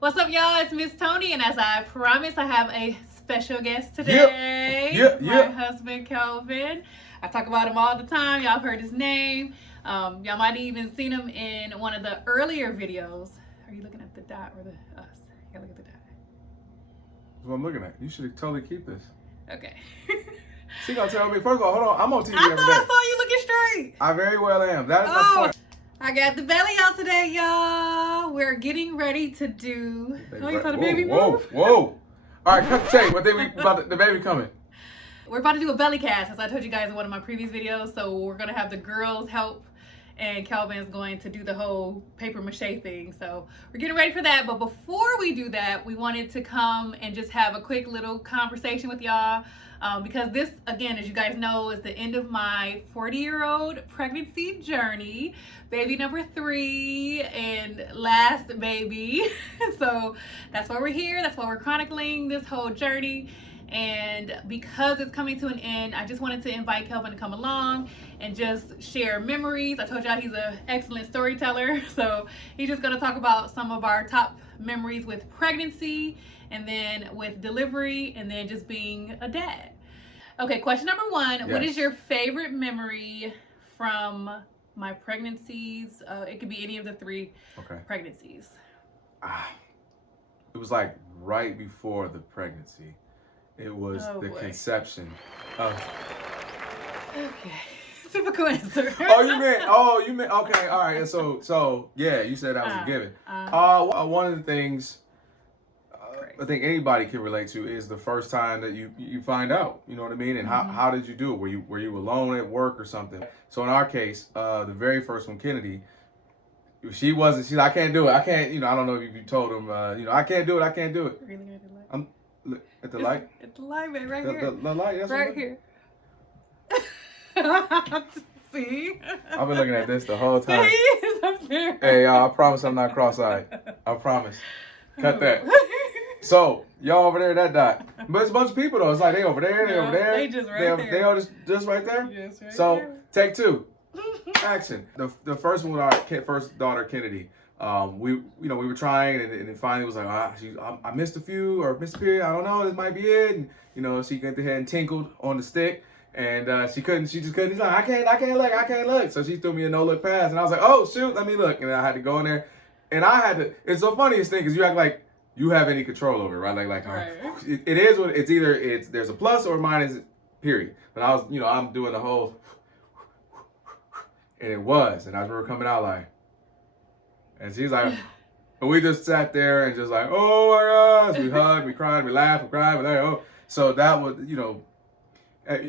What's up, y'all? It's Miss Toni, and as I promised, I have a special guest today. My husband, Kelvin. I talk about him all the time. Y'all have heard his name. Y'all might have even seen him in one of the earlier videos. Are you looking at the dot or the us? You gotta look at the dot. That's what I'm looking at. You should totally keep this. Okay. She gonna tell me, first of all, hold on, I'm on TV I every thought day. I saw you looking straight. I very well am. That is my point. I got the belly out today, y'all. We're getting ready to do. Oh, you saw the baby move? Whoa. All right, cut the tape. What they about the baby coming? We're about to do a belly cast, as I told you guys in one of my previous videos. So we're gonna have the girls help, and Kelvin's going to do the whole paper mache thing. So we're getting ready for that. But before we do that, we wanted to come and just have a quick little conversation with y'all. Because this, again, as you guys know, is the end of my 40-year-old pregnancy journey. Baby number 3 and last baby. So that's why we're here. That's why we're chronicling this whole journey. And because it's coming to an end, I just wanted to invite Kelvin to come along and just share memories. I told y'all he's an excellent storyteller. So he's just going to talk about some of our top memories with pregnancy, and then with delivery, and then just being a dad. Okay, question number 1. Yes. What is your favorite memory from my pregnancies? It could be any of the 3 pregnancies. It was like right before the pregnancy. It was conception of... Okay. Typical answer. Oh, you meant, okay, all right. So yeah, you said that was a given. One of the things I think anybody can relate to is the first time that you find out, you know what I mean? And how did you do it? Were you alone at work or something? So in our case, the very first one, Kennedy, she's like, I can't do it. I can't, I don't know if you told him, I can't do it. I can't do it. Really at the light? I'm at the light? At the light, man, right here. The light, that's right here. See? I've been looking at this the whole time. See? It's up there. Hey, y'all, I promise I'm not cross-eyed. I promise. Cut that. So, y'all over there, that dot. But it's a bunch of people, though. It's like, they over there, they over there. They just right there. They all just right there? Just right so, there. Take 2. Action. The first one with our first daughter, Kennedy, we were trying, and it finally was like, I missed a few, or missed a period, I don't know, this might be it. And, she went ahead and tinkled on the stick. And she just couldn't. She's like, I can't look. So she threw me a no-look pass. And I was like, oh, shoot, let me look. And I had to go in there. And I had to, it's the funniest thing, because you act like you have any control over it, right? Right. It is what, it's either, there's a plus or a minus, period. But I was, I'm doing the whole, and it was. And I remember coming out like, and she's like, and we just sat there and just like, oh my gosh. We hugged, we cried, we laughed, we cried, we like, oh. So that was,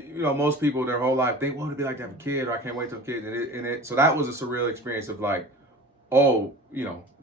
most people their whole life think, well, it'd be like to have a kid, or I can't wait to have a kid. So that was a surreal experience of like, oh,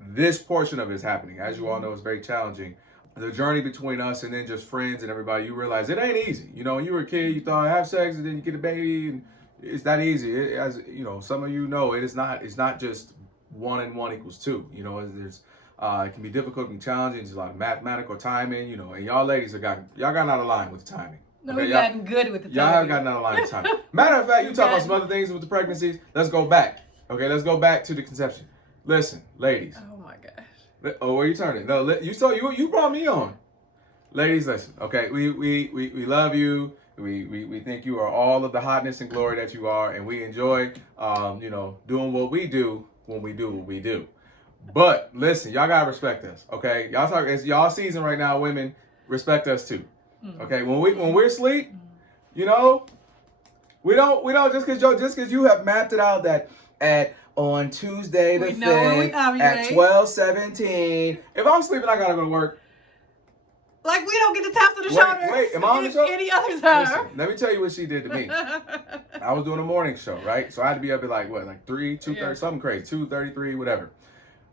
this portion of it is happening. As you all know, it's very challenging. The journey between us and then just friends and everybody, you realize it ain't easy. When you were a kid, you thought have sex and then you get a baby, and it's that easy. As some of you know, it's not just 1 and 1 equals 2. There's it can be difficult, it can be challenging. There's a lot of mathematical timing, and y'all ladies y'all got out of line with the timing. No, we've gotten good with the timing. Y'all haven't gotten out of line with the timing. Matter of fact, you talk about some other things with the pregnancies. Let's go back. Okay, let's go back to the conception. Listen, ladies. Oh my gosh. Oh, where you turning? No, you brought me on. Ladies, listen. Okay, we love you. We think you are all of the hotness and glory that you are, and we enjoy doing what we do when we do what we do. But listen, y'all gotta respect us, okay? It's y'all season right now, women. Respect us too. Okay, when we're asleep, we don't just because you have mapped it out that on Tuesday the 5th at 12:17. If I'm sleeping, I gotta go to work. Like, we don't get the taps on the shoulder. Wait, am I on the show? Any other time. Listen, let me tell you what she did to me. I was doing a morning show, right? So I had to be up at like 3, 2:30, something crazy, 2:33, whatever.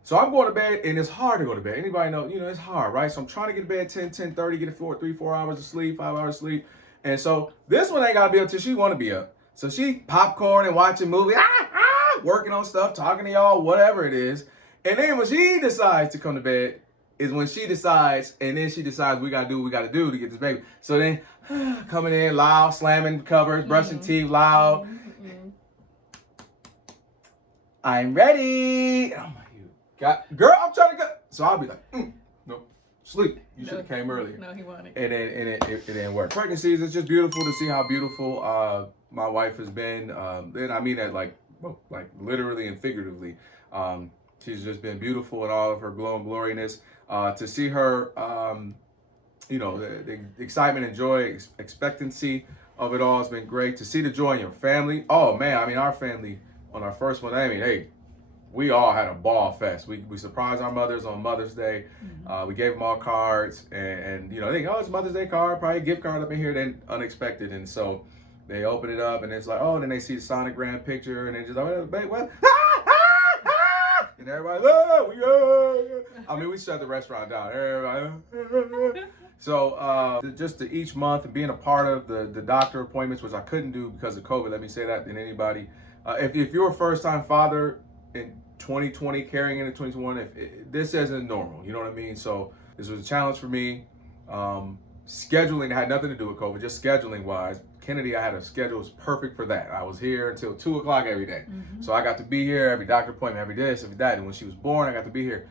So I'm going to bed, and it's hard to go to bed. Anybody know, it's hard, right? So I'm trying to get to bed 10:30, get 4 hours of sleep, 5 hours of sleep. And so this one ain't got to be up till she want to be up. So she popcorn and watching movie, working on stuff, talking to y'all, whatever it is. And then when she decides to come to bed is when she decides, and then she decides we got to do what we got to do to get this baby. So then coming in loud, slamming covers, brushing teeth loud. I'm ready. Oh my God. Girl, I'm trying to go. So I'll be like, no, sleep. You should have came earlier. No, he wanted. And then it didn't work. Pregnancies, it's just beautiful to see how beautiful my wife has been. And I mean that like literally and figuratively. She's just been beautiful in all of her glow and gloriness. To see her, you know, the excitement and joy, expectancy of it all has been great. To see the joy in your family. Oh man, I mean, our family on our first one, I mean, hey, we all had a ball fest. We surprised our mothers on Mother's Day. We gave them all cards, and you know, they think, oh, it's Mother's Day card, probably a gift card up in here, then unexpected. And so they open it up, and it's like, oh, and then they see the sonogram picture, and they just like, oh, babe, what? And everybody, oh, I mean, we shut the restaurant down. Everybody, so just to each month and being a part of the doctor appointments, which I couldn't do because of COVID, let me say that than anybody. If you're a first-time father in 2020 carrying into 2021, this isn't normal, you know what I mean? So this was a challenge for me. Scheduling had nothing to do with COVID, just scheduling wise. Kennedy, I had a schedule was perfect for that. I was here until 2 o'clock every day. So I got to be here, every doctor appointment, every this, every that. And when she was born, I got to be here.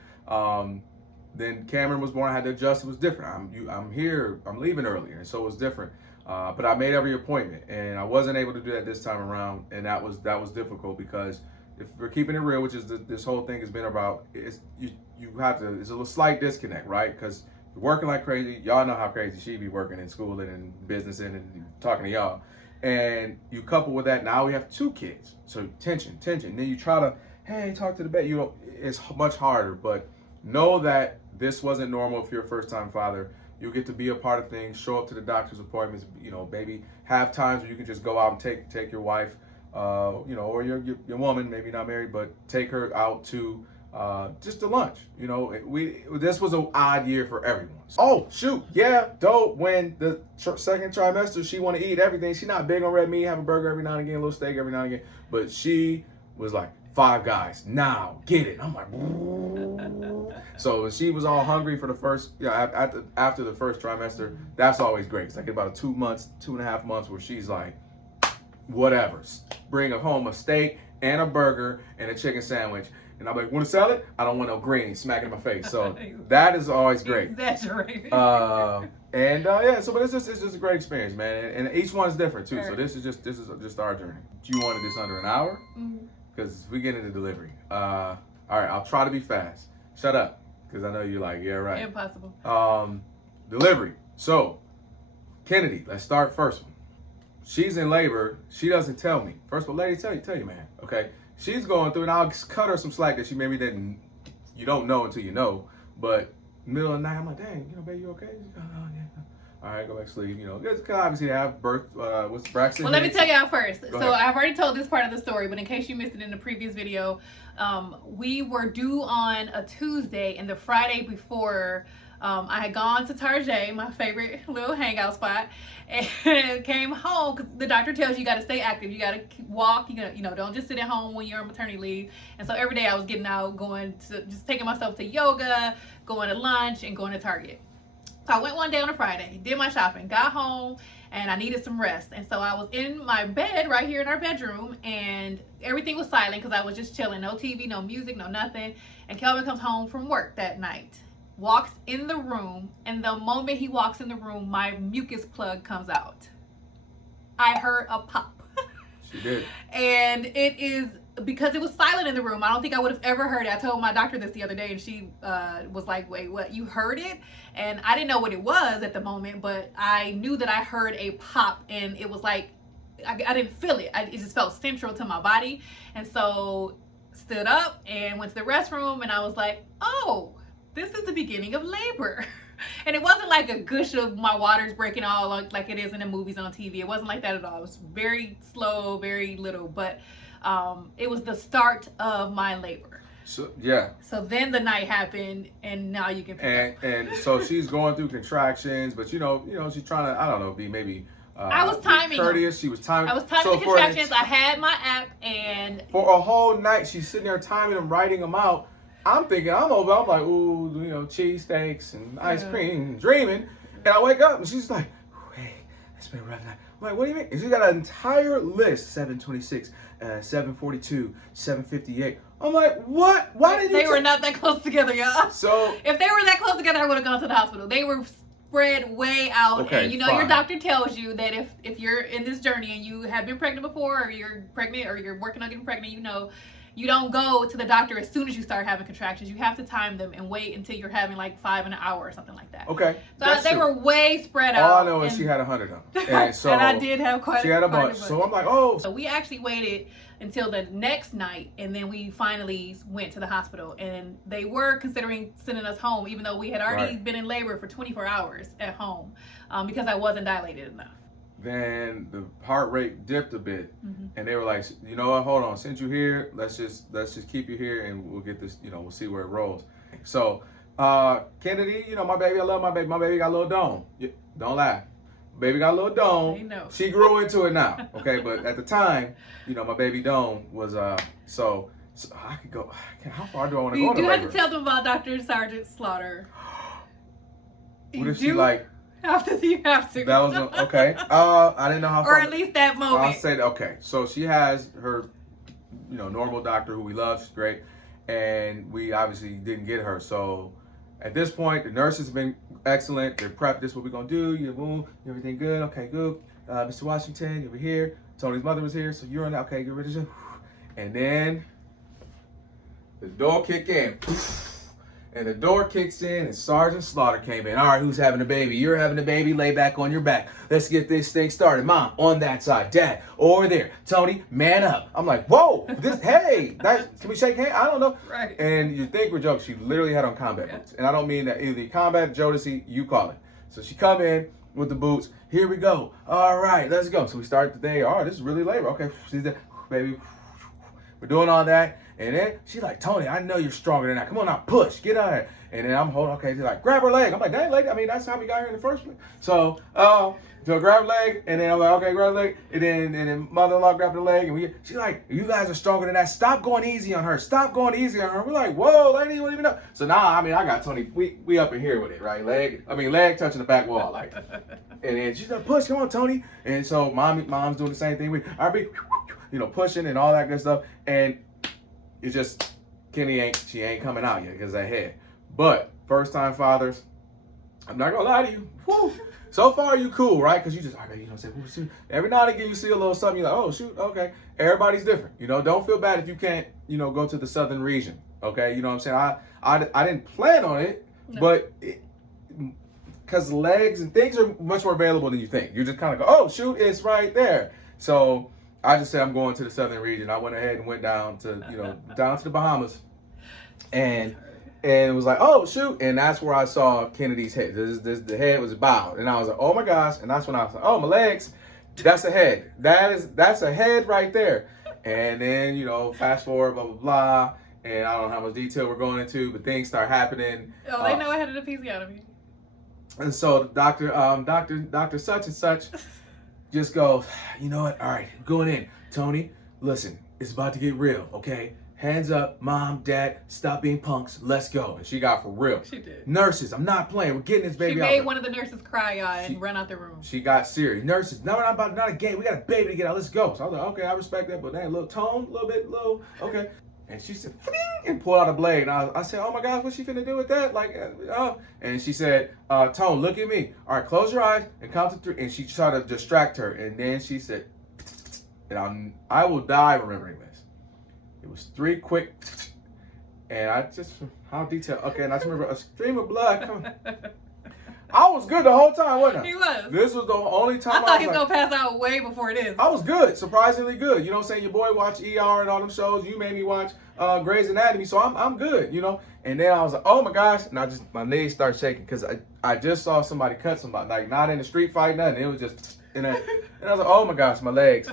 Then Cameron was born, I had to adjust. It was different. I'm here, I'm leaving earlier, and so it was different. But I made every appointment, and I wasn't able to do that this time around, and that was difficult because if we're keeping it real, which is this whole thing has been about, you have to, it's a little slight disconnect, right? Because you're working like crazy. Y'all know how crazy she be working in school and in business and talking to y'all. And you couple with that, now we have 2 kids. So tension. Then you try to, hey, talk to the vet. It's much harder, but know that this wasn't normal if you're a first-time father. You'll get to be a part of things, show up to the doctor's appointments, you know, maybe have times where you can just go out and take your wife, you know, or your woman, maybe not married, but take her out to just to lunch. You know, this was an odd year for everyone. Oh shoot, yeah, dope. When the second trimester, she want to eat everything. She not big on red meat, have a burger every now and again, a little steak every now and again, but she was like, 5 guys, now get it. I'm like, so she was all hungry for the first, after the first trimester. That's always great. It's like about 2.5 months where she's like, whatever, bring home a steak and a burger and a chicken sandwich. And I'm like, want a salad? I don't want no greens smacking in my face. So that is always great. Exaggerated. Yeah, so but it's just a great experience, man. And each one's different too. So this is just our journey. Do you wanted this under an hour? Because we get into delivery. All right, I'll try to be fast. Shut up, because I know you're like, yeah, right. Impossible. Delivery. So, Kennedy, let's start first one. She's in labor. She doesn't tell me. First of all, lady, tell you, man. Okay. She's going through, and I'll cut her some slack that she maybe didn't. You don't know until you know. But middle of the night, I'm like, dang, you know, baby, you okay? She's going, oh yeah. All right, go back to sleep. You know, because obviously they have birth. What's Braxton? Well, let me tell y'all first. Go so ahead. I've already told this part of the story, but in case you missed it in the previous video, we were due on a Tuesday, and the Friday before, I had gone to Target, my favorite little hangout spot, and came home because the doctor tells you got to stay active, you got to walk, you know, don't just sit at home when you're on maternity leave. And so every day I was getting out, just taking myself to yoga, going to lunch, and going to Target. So I went one day on a Friday, did my shopping, got home, and I needed some rest. And so I was in my bed right here in our bedroom, and everything was silent because I was just chilling. No TV, no music, no nothing. And Kelvin comes home from work that night, walks in the room, and the moment he walks in the room, my mucus plug comes out. I heard a pop. She did. And it is because it was silent in the room. I don't think I would have ever heard it. I told my doctor this the other day, and she was like, wait, what, you heard it? And I didn't know what it was at the moment, but I knew that I heard a pop, and it was like, I didn't feel it. It just felt central to my body. And so stood up and went to the restroom, and I was like, oh, this is the beginning of labor. And it wasn't like a gush of my water's breaking all like it is in the movies on TV. It wasn't like that at all. It was very slow, very little, but it was the start of my labor. So yeah. So then the night happened, and now you can pick up. And so she's going through contractions, but you know, she's trying to, I don't know, be maybe I was timing courteous. She was timing. I was timing the contractions. I had my app, and for a whole night she's sitting there timing them, writing them out. I'm thinking, I'm like, ooh, you know, cheesesteaks and ice cream, dreaming. And I wake up and she's like, hey, it's been a rough night. I'm like, what do you mean? And she's got an entire list, 726, 742, 758. I'm like, what? Why did you? They were not that close together, y'all. So if they were that close together, I would have gone to the hospital. They were spread way out. Okay, and you know, fine. your doctor tells you that if you're in this journey and you have been pregnant before, or you're pregnant, or you're working on getting pregnant, you know, you don't go to the doctor as soon as you start having contractions. You have to time them and wait until you're having like 5 in an hour or something like that. okay, So they were way spread out. All I know is she had 100 of them, and so and I did have she had a bunch. So I'm like, oh. So we actually waited until the next night, and then we finally went to the hospital, and they were considering sending us home, even though we had already been in labor for 24 hours at home, because I wasn't dilated enough. Then the heart rate dipped a bit, and they were like, you know what, hold on, since you here, let's just keep you here, and we'll get this, you know, we'll see where it rolls. So Kennedy, you know, my baby, I love my baby got a little dome. Don't laugh. Baby got a little dome. She grew into it now, okay? But at the time, you know, my baby dome was so I could go. How far do I want to go? You do have to tell them about Dr. Sergeant Slaughter. What if she like? You have to. That was okay. I didn't know how far. Or at least that moment. I'll say that. Okay, so she has her, you know, normal doctor who we love. She's great, and we obviously didn't get her. So at this point, the nurses have been excellent. They're prepped. This is what we're gonna do. You boom, everything good. Okay, good. Mr. Washington, you were here. Tony's mother was here. So you're in. Okay, get rid of you. And then the door kicked in. And the door kicks in, and Sergeant Slaughter came in. All right, who's having a baby? You're having a baby. Lay back on your back. Let's get this thing started. Mom, on that side. Dad, over there. Tony, man up. I'm like, whoa, hey, can we shake hands? I don't know. Right. And you think we're joking. She literally had on combat boots. And I don't mean that either combat, Jodeci, you call it. So she come in with the boots. Here we go. All right, let's go. So we start the day. All right, this is really labor. Okay, she's there. Baby, we're doing all that. And then she's like, Tony, I know you're stronger than that. Come on now, push, get out of here. And then I'm holding, okay, she's like, grab her leg. I'm like, dang, leg. I mean, that's how we got here in the first place. So grab her leg, and then I'm like, okay, grab her leg. And then mother-in-law grabbed her leg, and she's like, you guys are stronger than that. Stop going easy on her. Stop going easy on her. We're like, whoa, lady, you don't even know. So now, I mean, I got Tony, we up in here with it, right? Leg touching the back wall, like. And then she's like, push, come on, Tony. And so mom's doing the same thing. I be, you know, pushing and all that good stuff. And it's just, Kenny she ain't coming out yet because of that head. But first time fathers, I'm not gonna lie to you. Whew, so far you cool, right? Because you just, all right, you know, say, shoot. Every now and again you see a little something, you're like, oh shoot, okay. Everybody's different. You know, don't feel bad if you can't, you know, go to the southern region. Okay, you know what I'm saying? I didn't plan on it, but because legs and things are much more available than you think. You just kind of go, oh shoot, it's right there. So I just said I'm going to the southern region. I went ahead and went down to, you know, down to the Bahamas, and it was like, oh shoot, and that's where I saw Kennedy's head. The head was bowed, and I was like, oh my gosh, and that's when I was like, oh, my legs, that's a head. That's a head right there. And then, you know, fast forward, blah blah blah, and I don't know how much detail we're going into, but things start happening. Oh, they know I had an episiotomy. And so Doctor such and such just goes, you know what? All right, going in. Tony, listen, it's about to get real, okay? Hands up, mom, dad, stop being punks. Let's go. And she got for real. She did. Nurses, I'm not playing. We're getting this baby out. She made one of the nurses cry, and run out the room. She got serious. Nurses, no, not a game. We got a baby to get out. Let's go. So I was like, okay, I respect that, but that little tone, okay. And she said, fling, and pulled out a blade. And I said, oh my gosh, what's she finna do with that? Like, And she said, Tone, look at me. All right, close your eyes and count to 3. And she tried to distract her. And then she said, and I will die remembering this. It was 3 quick, and I just, how detailed. Okay, and I just remember a stream of blood coming. I was good the whole time, wasn't I? He was. This was the only time I thought he was going to pass out way before it is. I was good, surprisingly good. You know what I'm saying? Your boy watched ER and all them shows. You made me watch Grey's Anatomy, so I'm good, you know? And then I was like, oh my gosh, and my knees started shaking because I just saw somebody cut somebody, like not in a street fight, nothing. It was just, and I was like, oh my gosh, my legs.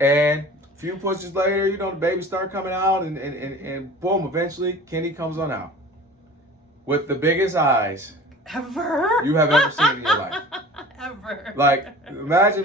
And a few pushes later, you know, the baby started coming out, and boom, eventually, Kenny comes on out with the biggest eyes ever you have ever seen in your life. Ever. Like, imagine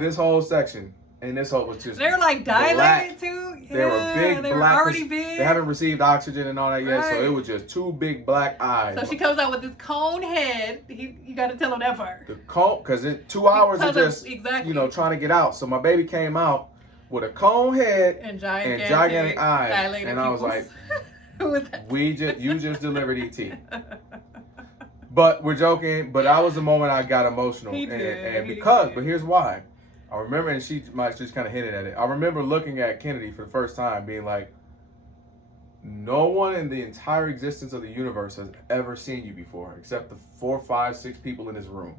this whole section, and this whole was just. They were like dilated too. Yeah, they were big, they black. were already big. They haven't received oxygen and all that yet, so Right. it was just 2 big black eyes. So she comes out with this cone head. You got to tell him that part. The cone, because 2 hours of just, exactly. you know, trying to get out. So my baby came out with a cone head and gigantic eyes. dilated And I was pupils. like, Who was that? you just delivered ET. But we're joking. But that was the moment I got emotional. He and did, but here's why. I remember, and she might just kind of hinted at it. I remember looking at Kennedy for the first time, being like, no one in the entire existence of the universe has ever seen you before, except the 4, 5, 6 people in this room.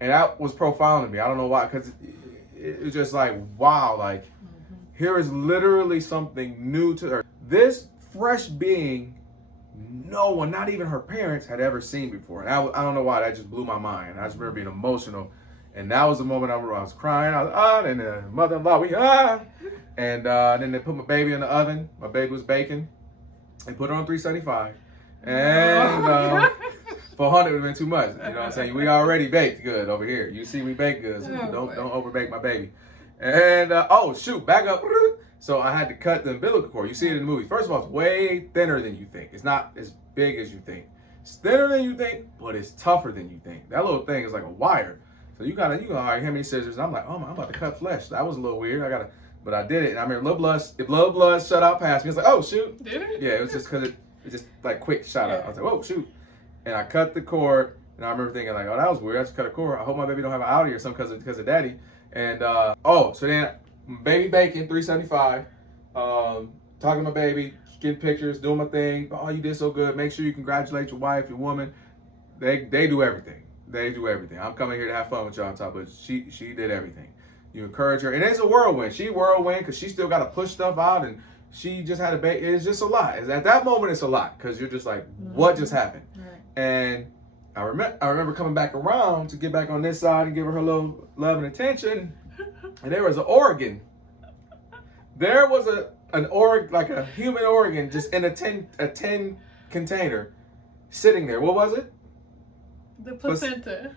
And that was profound to me. I don't know why, because it was just like, wow, like, here is literally something new to her. This fresh being, no one, not even her parents, had ever seen before. And I don't know why, that just blew my mind. I just remember being emotional. And that was the moment I was crying. I was, and the mother-in-law, and then they put my baby in the oven. My baby was baking. They put her on 375. And 400 would have been too much. You know what I'm saying? We already baked good over here. You see me bake good, so don't overbake my baby. And oh shoot, back up. So I had to cut the umbilical cord. You see it in the movie. First of all, it's way thinner than you think. It's not as big as you think. It's thinner than you think, but it's tougher than you think. That little thing is like a wire. So you gotta, all right, hand me scissors. I'm like, oh man, I'm about to cut flesh. That was a little weird. But I did it. And I remember little blood shot out past me. It's like, oh shoot. Did it? Yeah, it was just because it just like quick shot out. I was like, oh shoot. And I cut the cord. And I remember thinking like, oh, that was weird. I just cut a cord. I hope my baby don't have an outie or something because of daddy. And so then baby bacon, 375. Talking to my baby, getting pictures, doing my thing. Oh, you did so good. Make sure you congratulate your wife, your woman. They do everything. They do everything. I'm coming here to have fun with y'all on top, but she did everything. You encourage her, and it's a whirlwind. She whirlwind because she still got to push stuff out, and she just had a baby. It's just a lot. At that moment, it's a lot because you're just like, what just happened? Right. And I remember coming back around to get back on this side and give her little love and attention, and there was an organ. There was an organ, like a human organ, just in a tin container, sitting there. What was it? The placenta.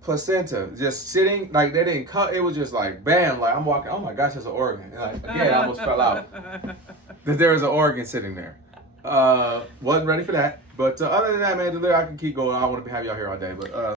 Placenta, just sitting, like they didn't cut. It was just like bam, like I'm walking. Oh my gosh, that's an organ. And like again, I almost fell out. That there was an organ sitting there. Wasn't ready for that. But other than that, man, I can keep going. I don't want to have y'all here all day, but.